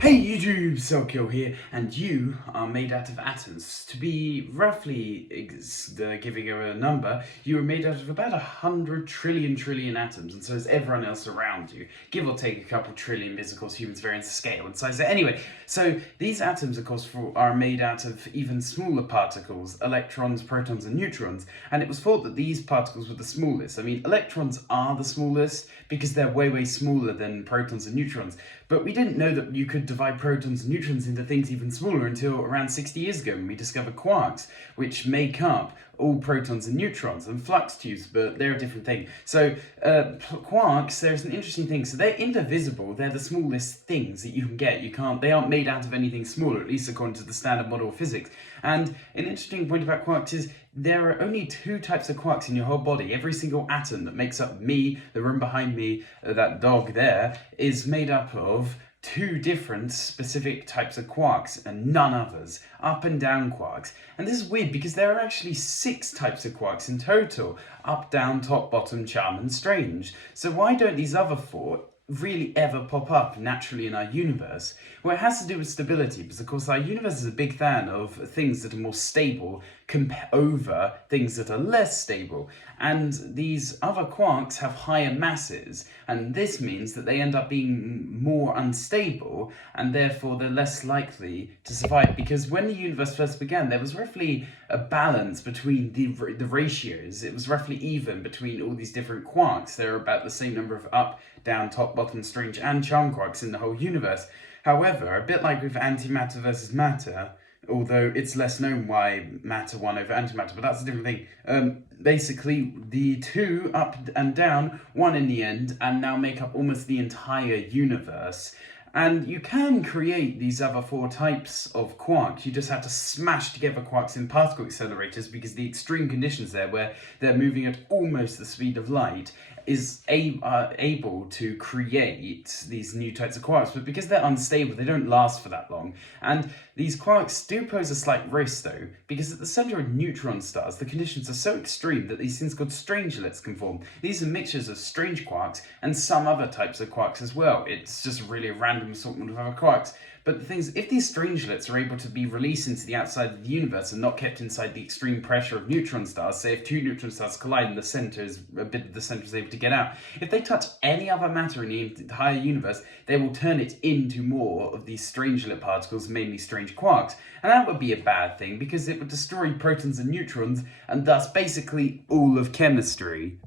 Hey YouTube, Cellkill here, and you are made out of atoms. To be roughly giving a number, you are made out of about 100 trillion atoms, and so is everyone else around you, give or take a couple trillion, because of course humans vary in scale and size. Anyway, so these atoms, of course, are made out of even smaller particles, electrons, protons, and neutrons, and it was thought that these particles were the smallest. I mean, electrons are the smallest because they're way smaller than protons and neutrons, but we didn't know that you could divide protons and neutrons into things even smaller until around 60 years ago when we discovered quarks, which make up all protons and neutrons, and flux tubes, but they're a different thing. So quarks, there's an interesting thing. So they're indivisible. They're the smallest things that you can get. They aren't made out of anything smaller, at least according to the standard model of physics. And an interesting point about quarks is there are only two types of quarks in your whole body. Every single atom that makes up me, the room behind me, that dog there, is made up of two different specific types of quarks and none others, up and down quarks. And this is weird because there are actually 6 types of quarks in total: up, down, top, bottom, charm, and strange. So why don't these other 4 really ever pop up naturally in our universe? Well, it has to do with stability, because of course our universe is a big fan of things that are more stable over things that are less stable, and these other quarks have higher masses, and this means that they end up being more unstable, and therefore they're less likely to survive. Because when the universe first began, there was roughly a balance between the ratios. It was roughly even between all these different quarks. There are about the same number of up, down, top, bottom, strange, and charm quarks in the whole universe. However, a bit like with antimatter versus matter, although it's less known why matter won over antimatter, but that's a different thing. Basically, the 2 up and down won in the end, and now make up almost the entire universe. And you can create these other 4 types of quarks. You just have to smash together quarks in particle accelerators, because the extreme conditions there, where they're moving at almost the speed of light, is able to create these new types of quarks. But because they're unstable, they don't last for that long. And these quarks do pose a slight risk, though, because at the center of neutron stars, the conditions are so extreme that these things called strangelets can form. These are mixtures of strange quarks and some other types of quarks as well. It's just really a random assortment of other quarks. But the thing is, if these strangelets are able to be released into the outside of the universe and not kept inside the extreme pressure of neutron stars, say if 2 neutron stars collide and a bit of the center is able to get out, if they touch any other matter in the entire universe, they will turn it into more of these strangelet particles, mainly strange quarks. And that would be a bad thing, because it would destroy protons and neutrons, and thus basically all of chemistry.